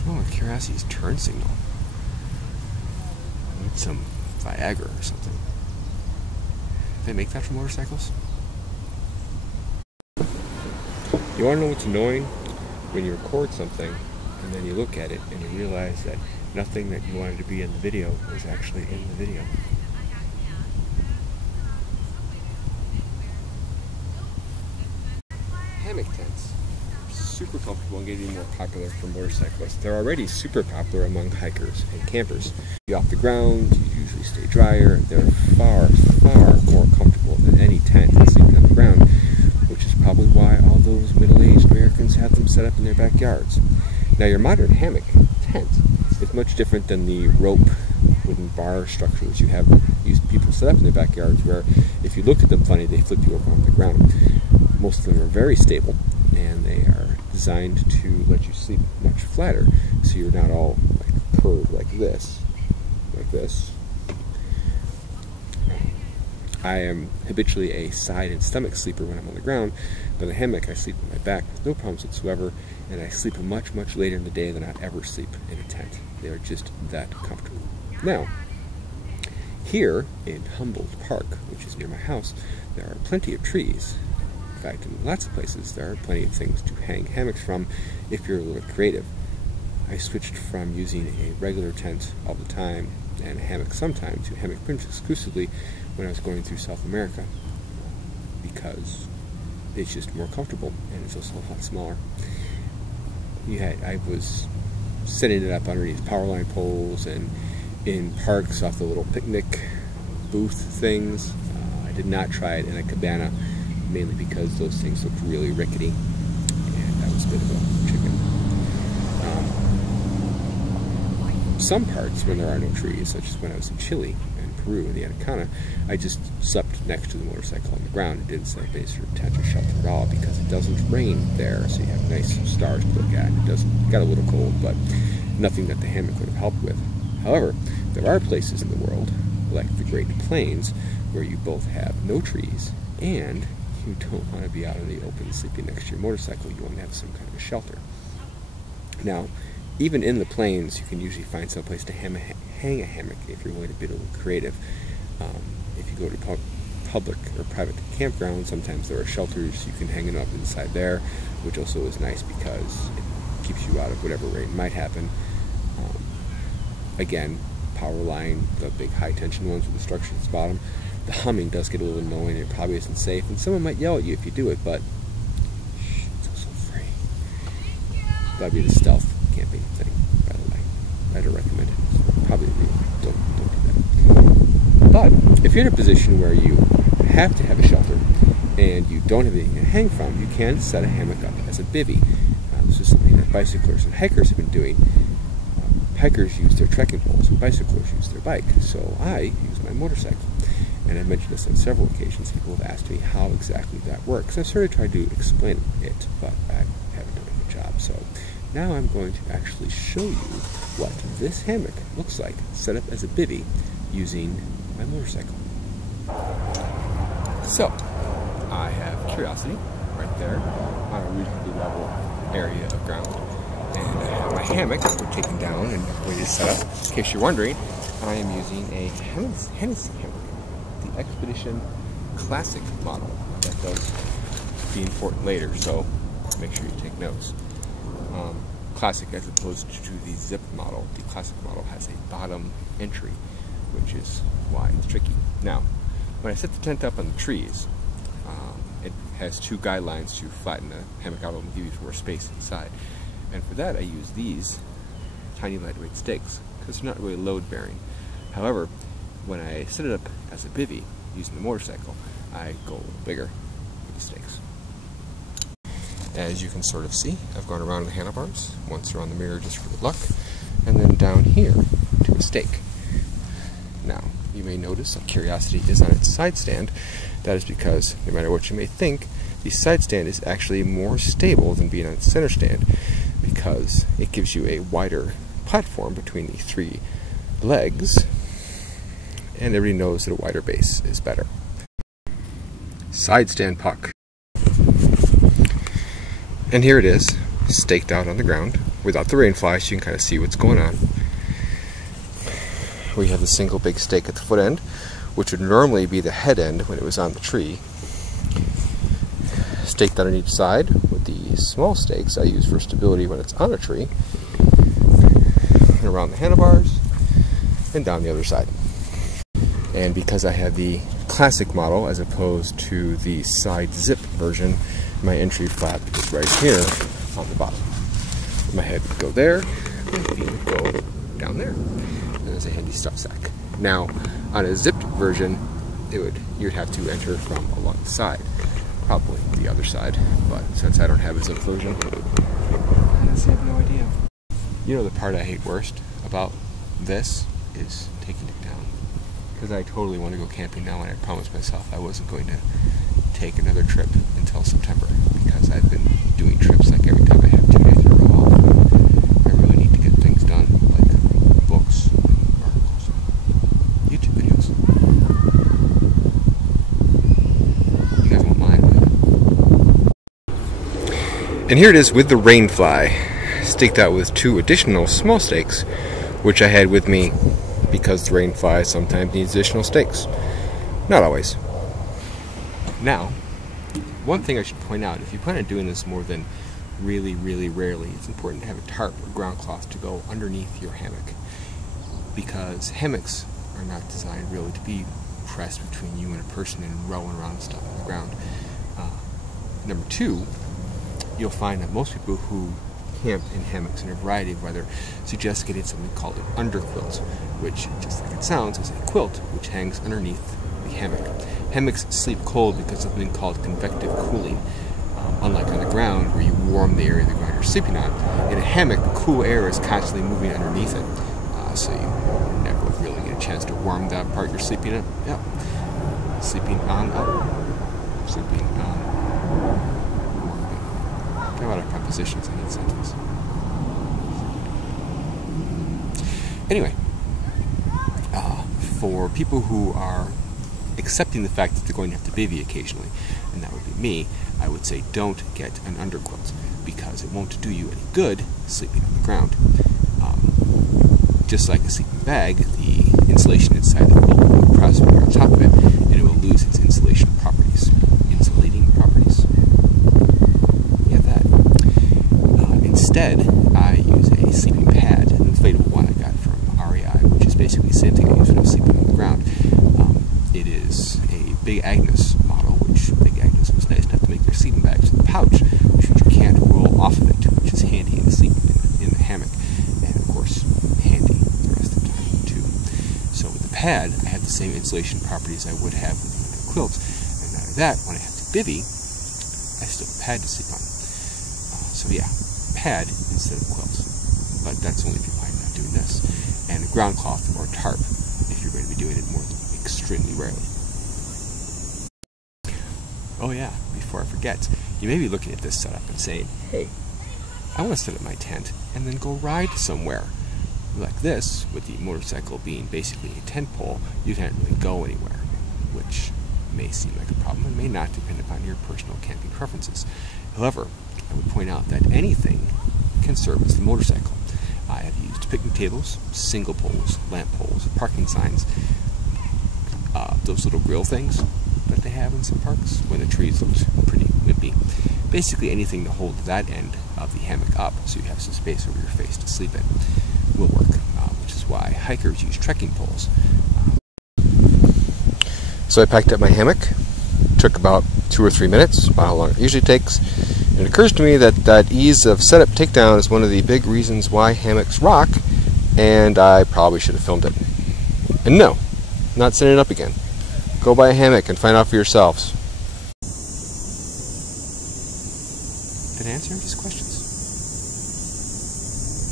What's wrong with Curiosity's turn signal? Need some Viagra or something. Do they make that for motorcycles? You want to know what's annoying? When you record something and then you look at it and you realize that nothing that you wanted to be in the video was actually in the video. Hammock tents. Super comfortable and getting more popular for motorcyclists. They're already super popular among hikers and campers. You off the ground, you usually stay drier. They're far, far more comfortable than any tent sleeping on the ground, which is probably why all those middle-aged Americans have them set up in their backyards. Now, your modern hammock tent is much different than the rope wooden bar structures you have people set up in their backyards, where if you look at them funny, they flip you over on the ground. Most of them are very stable, and they are designed to let you sleep much flatter, so you're not all like curved like this. I am habitually a side and stomach sleeper when I'm on the ground, but in the hammock I sleep on my back with no problems whatsoever, and I sleep much, much later in the day than I'd ever sleep in a tent. They are just that comfortable. Now, here in Humboldt Park, which is near my house, there are plenty of trees. In fact, in lots of places there are plenty of things to hang hammocks from if you're a little creative. I switched from using a regular tent all the time and a hammock sometimes to hammock pretty exclusively when I was going through South America, because it's just more comfortable and it's also a lot smaller. I was setting it up underneath power line poles and in parks off the little picnic booth things. I did not try it in a cabana, mainly because those things looked really rickety and I was a bit of a chicken. Some parts when there are no trees, such as when I was in Chile and Peru in the Atacama, I just slept next to the motorcycle on the ground and didn't set up any sort of tent or shelter at all, because it doesn't rain there, so you have nice stars to look at. It got a little cold, but nothing that the hammock would have helped with. However, there are places in the world, like the Great Plains, where you both have no trees and you don't want to be out in the open sleeping next to your motorcycle. You want to have some kind of a shelter. Now, even in the plains, you can usually find some place to hang a hammock if you're willing to be a little creative. If you go to public or private campgrounds, sometimes there are shelters. You can hang it up inside there, which also is nice because it keeps you out of whatever rain might happen. Again, power line, the big high tension ones with the structure at the bottom, the humming does get a little annoying and it probably isn't safe, and someone might yell at you if you do it, but it's also free. That'd be the stealth camping thing, by the way. I don't recommend it. Probably don't do that. But if you're in a position where you have to have a shelter and you don't have anything to hang from, you can set a hammock up as a bivy. This is something that bicyclers and hikers have been doing. Hikers use their trekking poles and bicyclers use their bike, so I use my motorcycle. And I've mentioned this on several occasions. People have asked me how exactly that works. I've sort of tried to explain it, but I haven't done a good job. So now I'm going to actually show you what this hammock looks like set up as a bivy using my motorcycle. So I have Curiosity right there on a reasonably level area of ground. And I have my hammock that we're taking down and ready to set up. In case you're wondering, I am using a Hennessy Hammock, the Expedition Classic model. That does be important later, so make sure you take notes. Classic as opposed to the Zip model. The Classic model has a bottom entry, which is why it's tricky. Now, when I set the tent up on the trees, it has two guidelines to flatten the hammock out and give you more space inside. And for that, I use these tiny lightweight stakes because they're not really load bearing. However, when I set it up as a bivy using the motorcycle, I go a little bigger with the stakes. As you can sort of see, I've gone around the handlebars, once around the mirror just for good luck, and then down here to a stake. Now, you may notice that Curiosity is on its side stand. That is because, no matter what you may think, the side stand is actually more stable than being on its center stand, because it gives you a wider platform between the three legs, and everybody knows that a wider base is better. Side stand puck. And here it is, staked out on the ground, without the rain fly, so you can kind of see what's going on. We have the single big stake at the foot end, which would normally be the head end when it was on the tree. Staked on each side with the small stakes I use for stability when it's on a tree, and around the handlebars and down the other side. And because I have the classic model as opposed to the side zip version, my entry flap is right here on the bottom. My head would go there, my feet would go down there. And there's a handy stuff sack. Now, on a zipped version, you would have to enter from along the side, probably the other side. But since I don't have a zip version, I honestly have no idea. You know the part I hate worst about this is taking it down. Because I totally want to go camping now, and I promised myself I wasn't going to take another trip until September, because I've been doing trips like every time I have 2 days in a row off. I really need to get things done, like books, and articles, and YouTube videos. You guys won't mind. And here it is with the rainfly, staked out with 2 additional small stakes, which I had with me because the rainfly sometimes needs additional stakes. Not always. Now, one thing I should point out, if you plan on doing this more than really, really rarely, it's important to have a tarp or ground cloth to go underneath your hammock, because hammocks are not designed really to be pressed between you and a person and rolling around stuff on the ground. Number 2, you'll find that most people who camp in hammocks in a variety of weather suggest getting something called an underquilt, which, just like it sounds, is a quilt which hangs underneath the hammock. Hammocks sleep cold because of something called convective cooling. Unlike on the ground, where you warm the area of the ground you're sleeping on, in a hammock, the cool air is constantly moving underneath it, so you never really get a chance to warm that part you're sleeping in. Yeah, sleeping on up, sleeping on. There are a lot of prepositions in that sentence. Anyway, for people who are accepting the fact that they're going to have to bivy occasionally, and that would be me, I would say don't get an underquilt, because it won't do you any good sleeping on the ground. Just like a sleeping bag, the insulation inside the quilt will press when you're on top of it, and it will lose its insulation properties. Insulating properties? Yeah, that. Instead, I use a sleeping pad, an inflatable one I got from REI, which is basically the same thing I use when I'm sleeping on the ground. It is a Big Agnes model, which Big Agnes was nice enough to make their sleeping bags with a pouch, which you can't roll off of it, which is handy in the hammock, and of course handy the rest of the time too. So with the pad, I have the same insulation properties I would have with a quilt, and not only that, when I have to bivy, I still have a pad to sleep on. So yeah, pad instead of quilt, but that's only if you plan on doing this, and a ground cloth or tarp if you're going to be doing it more than extremely rarely. Oh yeah, before I forget, you may be looking at this setup and saying, hey, I want to set up my tent and then go ride somewhere. Like this, with the motorcycle being basically a tent pole, you can't really go anywhere, which may seem like a problem and may not, depend upon your personal camping preferences. However, I would point out that anything can serve as the motorcycle. I have used picnic tables, single poles, lamp poles, parking signs, those little grill things that they have in some parks when the trees looked pretty wimpy. Basically anything to hold that end of the hammock up so you have some space over your face to sleep in will work, which is why hikers use trekking poles. So I packed up my hammock. Took about 2 or 3 minutes, about how long it usually takes. And it occurs to me that ease of setup takedown is one of the big reasons why hammocks rock, and I probably should have filmed it. And no, not setting it up again. Go buy a hammock and find out for yourselves. Did I answer this question?